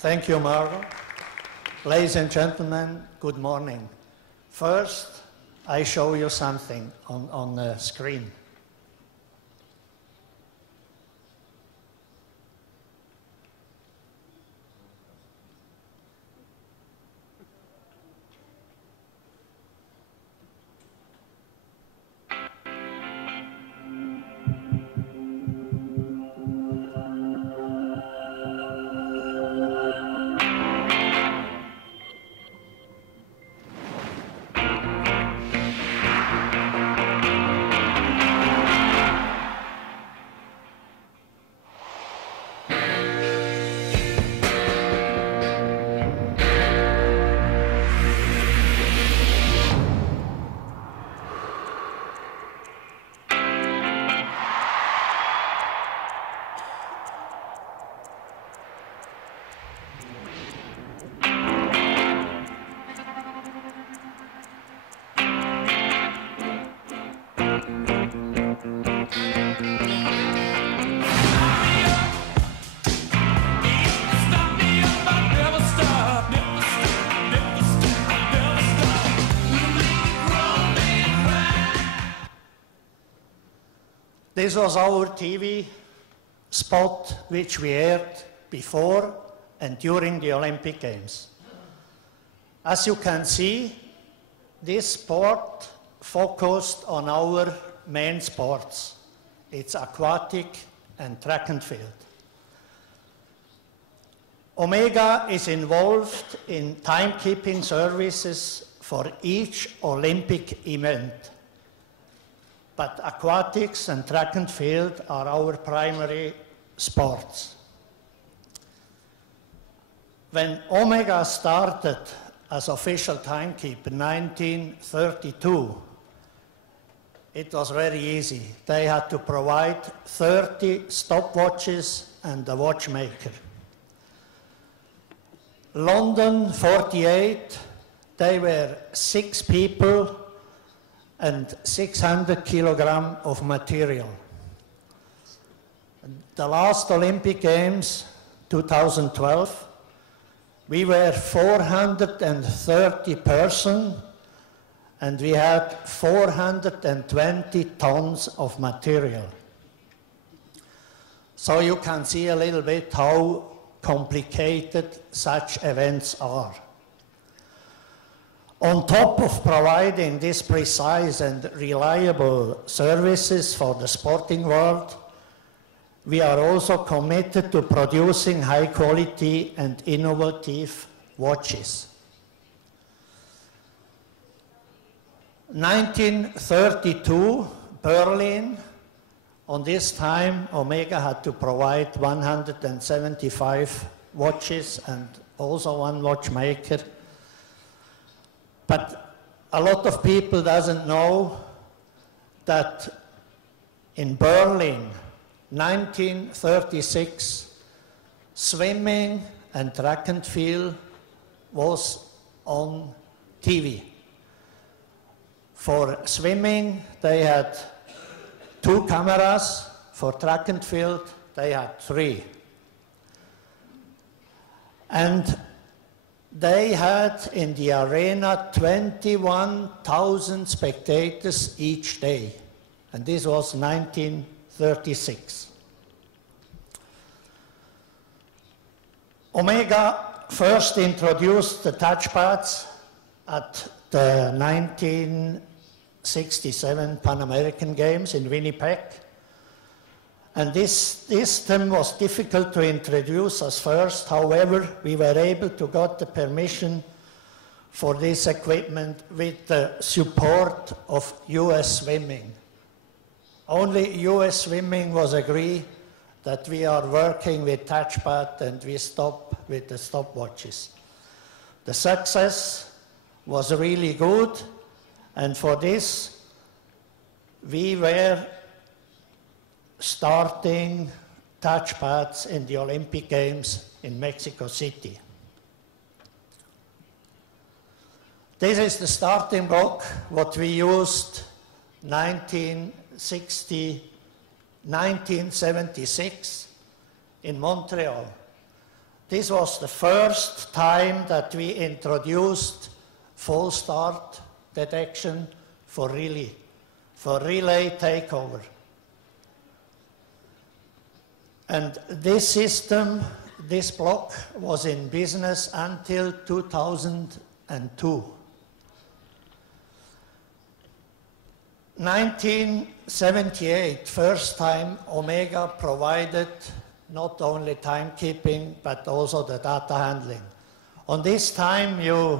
Thank you, Margot. Ladies and gentlemen, good morning. First, I show you something on the screen. This was our TV spot which we aired before and during the Olympic Games. As you can see, this sport focused on our main sports. It's aquatic and track and field. Omega is involved in timekeeping services for each Olympic event. But aquatics and track and field are our primary sports. When Omega started as official timekeeper in 1932, it was very easy. They had to provide 30 stopwatches and a watchmaker. London, 48, they were 6 people and 600 kilograms of material. The last Olympic Games, 2012, we were 430 persons and we had 420 tons of material. So you can see a little bit how complicated such events are. On top of providing these precise and reliable services for the sporting world, we are also committed to producing high quality and innovative watches. 1932, Berlin. On this time, Omega had to provide 175 watches and also one watchmaker. But a lot of people doesn't know that in Berlin, 1936, swimming and track and field was on TV. For swimming, they had 2 cameras. For track and field, they had 3. And they had in the arena 21,000 spectators each day. And this was 1936. Omega first introduced the touchpads at the 1967 Pan American Games in Winnipeg. And this system was difficult to introduce as first. However, we were able to get the permission for this equipment with the support of US Swimming. Only US Swimming was agree that we are working with touchpad and we stop with the stopwatches. The success was really good, and for this we were starting touchpads in the Olympic Games in Mexico City. This is the starting block, what we used 1976 in Montreal. This was the first time that we introduced full start detection for relay takeover. And this system, this block, was in business until 2002. 1978, first time Omega provided not only timekeeping, but also the data handling. On this time, you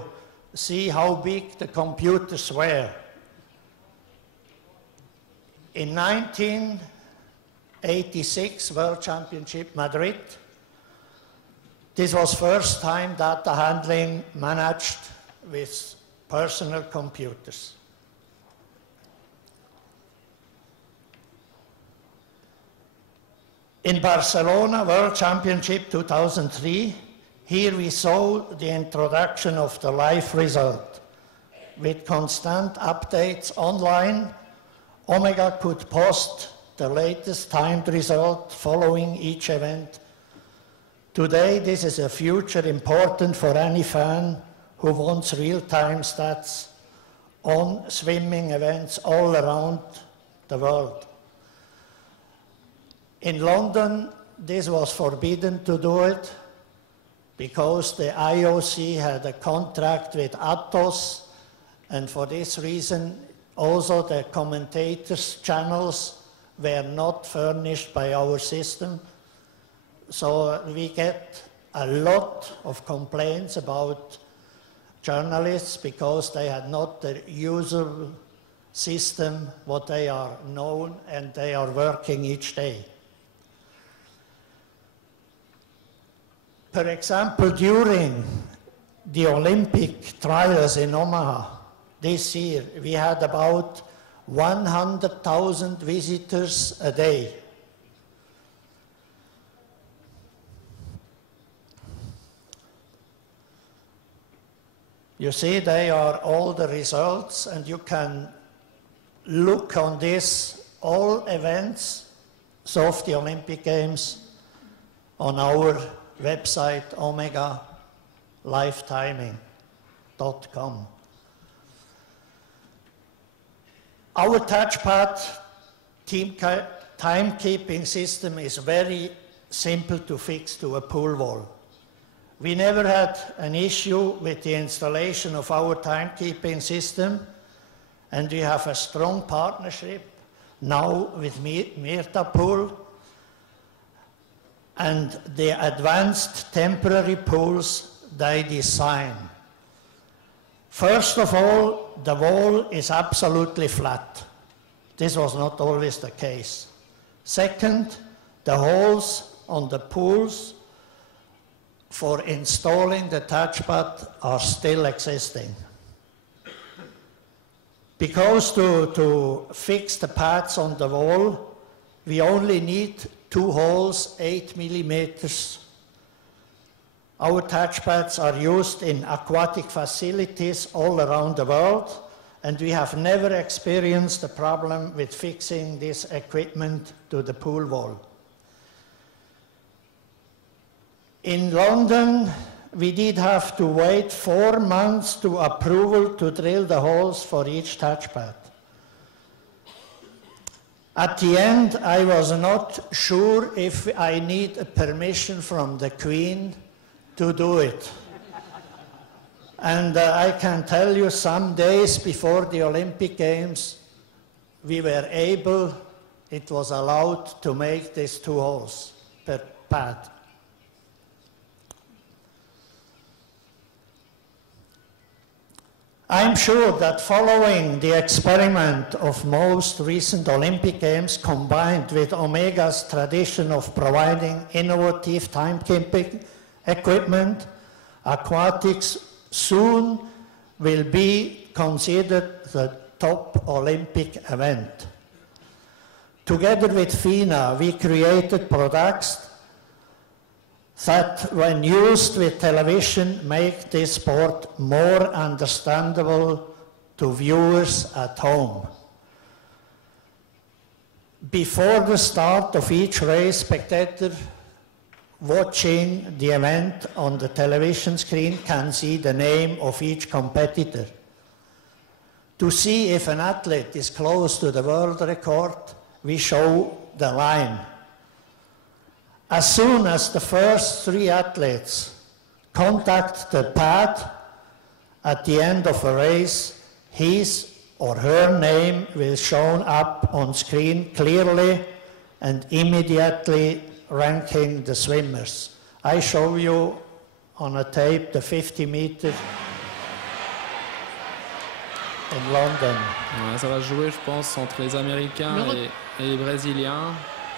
see how big the computers were. In 1986 World Championship Madrid, this was first time data handling managed with personal computers. In Barcelona World Championship 2003, here we saw the introduction of the live result. With constant updates online, Omega could post the latest timed result following each event. Today, this is a future important for any fan who wants real-time stats on swimming events all around the world. In London, this was forbidden to do it because the IOC had a contract with Atos, and for this reason, also the commentators' channels were not furnished by our system. So we get a lot of complaints about journalists because they had not the usual system, what they are known, and they are working each day. For example, during the Olympic trials in Omaha this year, we had about 100,000 visitors a day. You see, they are all the results, and you can look on this, all events of the Olympic Games on our website, OmegaLiveTiming.com. Our touchpad timekeeping system is very simple to fix to a pool wall. We never had an issue with the installation of our timekeeping system, and we have a strong partnership now with Myrta Pool and the advanced temporary pools they design. First of all, the wall is absolutely flat. This was not always the case. Second, the holes on the pools for installing the touchpad are still existing. Because to fix the pads on the wall, we only need 2 holes, 8 millimeters. Our touchpads are used in aquatic facilities all around the world, and we have never experienced a problem with fixing this equipment to the pool wall. In London, we did have to wait 4 months to approval to drill the holes for each touchpad. At the end, I was not sure if I need a permission from the Queen to do it. And I can tell you, some days before the Olympic Games, we were able, it was allowed to make these 2 holes per pad. I'm sure that following the experiment of most recent Olympic Games, combined with Omega's tradition of providing innovative timekeeping equipment, aquatics soon will be considered the top Olympic event. Together with FINA, we created products that, when used with television, make this sport more understandable to viewers at home. Before the start of each race, spectators watching the event on the television screen can see the name of each competitor. To see if an athlete is close to the world record, we show the line. As soon as the first 3 athletes contact the pad at the end of a race, his or her name will show up on screen clearly and immediately ranking the swimmers. I show you on a tape the 50 meters in London. Ouais, ça va jouer, je pense, entre les Américains et les Brésiliens.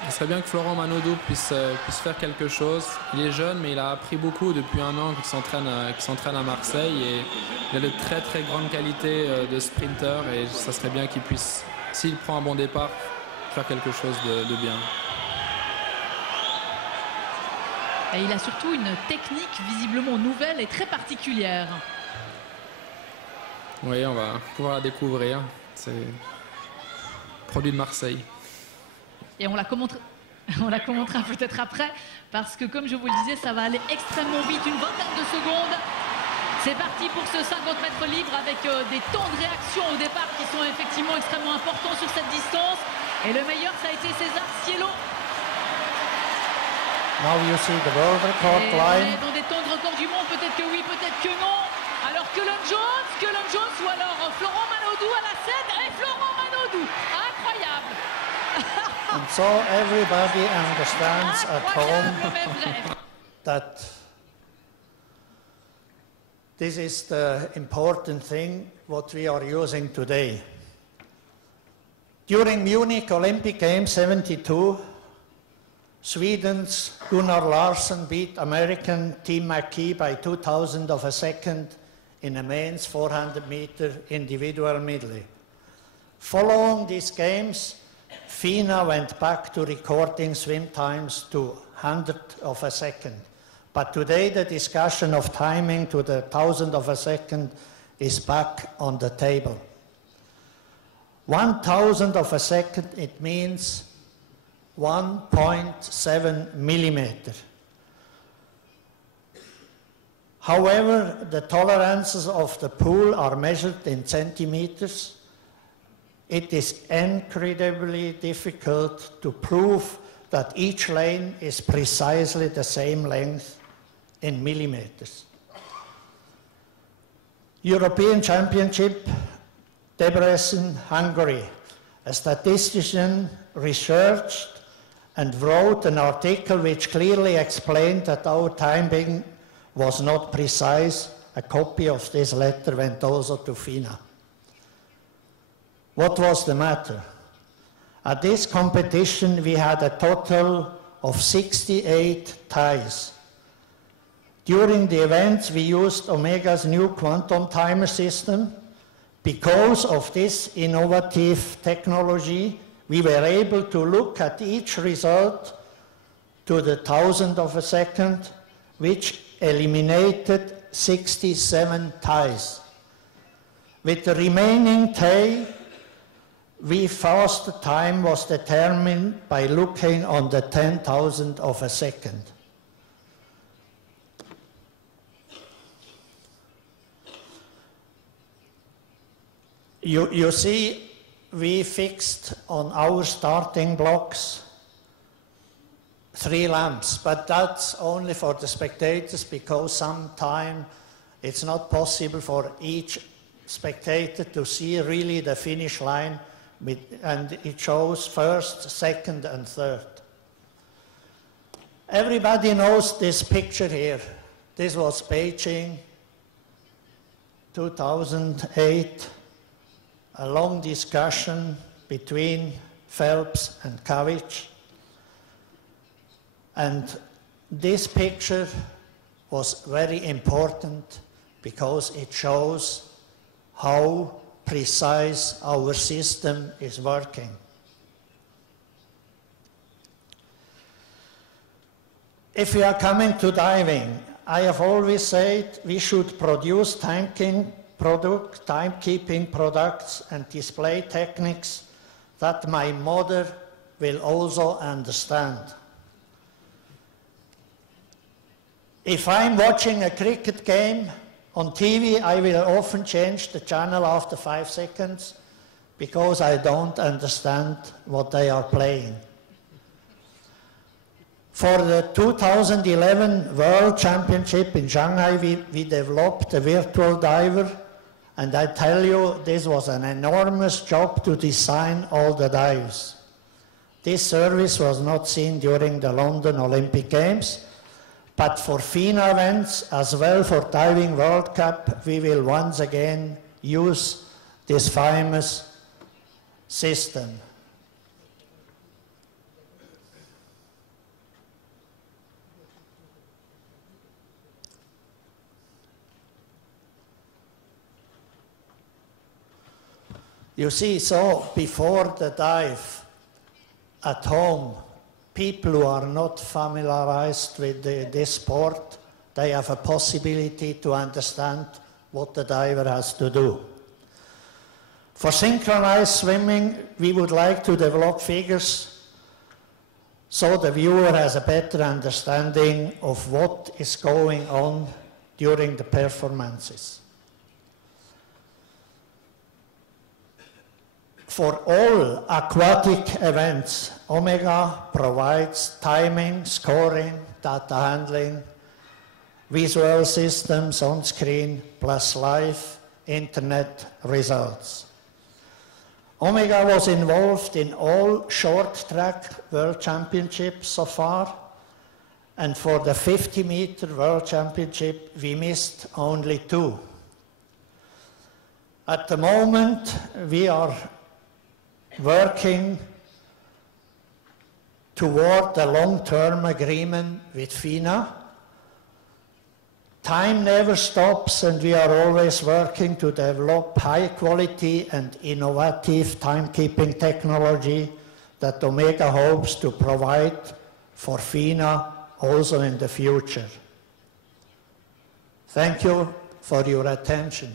Il serait bien que Florent Manodou puisse faire quelque chose. Il est jeune, mais il a appris beaucoup depuis 1 an qu'il s'entraîne à Marseille. Et il a de très très grandes qualités de sprinter. Et ça serait bien qu'il puisse, s'il prend un bon départ, faire quelque chose de bien. Et il a surtout une technique visiblement nouvelle et très particulière. Oui, on va pouvoir la découvrir. C'est produit de Marseille. Et on la commentera peut-être après, parce que comme je vous le disais, ça va aller extrêmement vite, une vingtaine de secondes. C'est parti pour ce 50 mètres libre avec des temps de réaction au départ qui sont effectivement extrêmement importants sur cette distance. Et le meilleur, ça a été César Cielo. Now you see the world record line. On est dans des temps de record du monde, peut-être que oui, peut-être que non. Alors Cullen Jones ou alors Florent Manodou à la 7 et Florent Manodou. Incroyable. And so everybody understands at home that this is the important thing what we are using today. During Munich Olympic Games 72, Sweden's Gunnar Larsson beat American Tim McKee by 2,000 of a second in a men's 400-meter individual medley. Following these games, FINA went back to recording swim times to 100th of a second. But today the discussion of timing to the 1,000th of a second is back on the table. 1,000th of a second, it means 1.7 millimeter. However, the tolerances of the pool are measured in centimeters. It is incredibly difficult to prove that each lane is precisely the same length in millimeters. European Championship, Debrecen, Hungary. A statistician researched and wrote an article which clearly explained that our timing was not precise. A copy of this letter went also to FINA. What was the matter? At this competition, we had a total of 68 ties. During the events, we used Omega's new quantum timer system. Because of this innovative technology, we were able to look at each result to the 1,000th of a second, which eliminated 67 ties. With the remaining tie, we fast time was determined by looking on the 10,000th of a second. You see, we fixed on our starting blocks 3 lamps, but that's only for the spectators because sometimes it's not possible for each spectator to see really the finish line, and it shows first, second, and third. Everybody knows this picture here. This was Beijing, 2008. A long discussion between Phelps and Kavich. And this picture was very important because it shows how precise our system is working. If we are coming to diving, I have always said we should produce timekeeping products and display techniques that my mother will also understand. If I'm watching a cricket game on TV, I will often change the channel after 5 seconds because I don't understand what they are playing. For the 2011 World Championship in Shanghai, we developed a virtual diver, and I tell you, this was an enormous job to design all the dives. This service was not seen during the London Olympic Games, but for FINA events, as well for Diving World Cup, we will once again use this famous system. You see, so before the dive, at home, people who are not familiarized with this sport, they have a possibility to understand what the diver has to do. For synchronized swimming, we would like to develop figures so the viewer has a better understanding of what is going on during the performances. For all aquatic events, Omega provides timing, scoring, data handling, visual systems on screen, plus live internet results. Omega was involved in all short track World Championships so far, and for the 50-meter World Championship, we missed only 2. At the moment, we are working toward a long-term agreement with FINA. Time never stops, and we are always working to develop high-quality and innovative timekeeping technology that Omega hopes to provide for FINA also in the future. Thank you for your attention.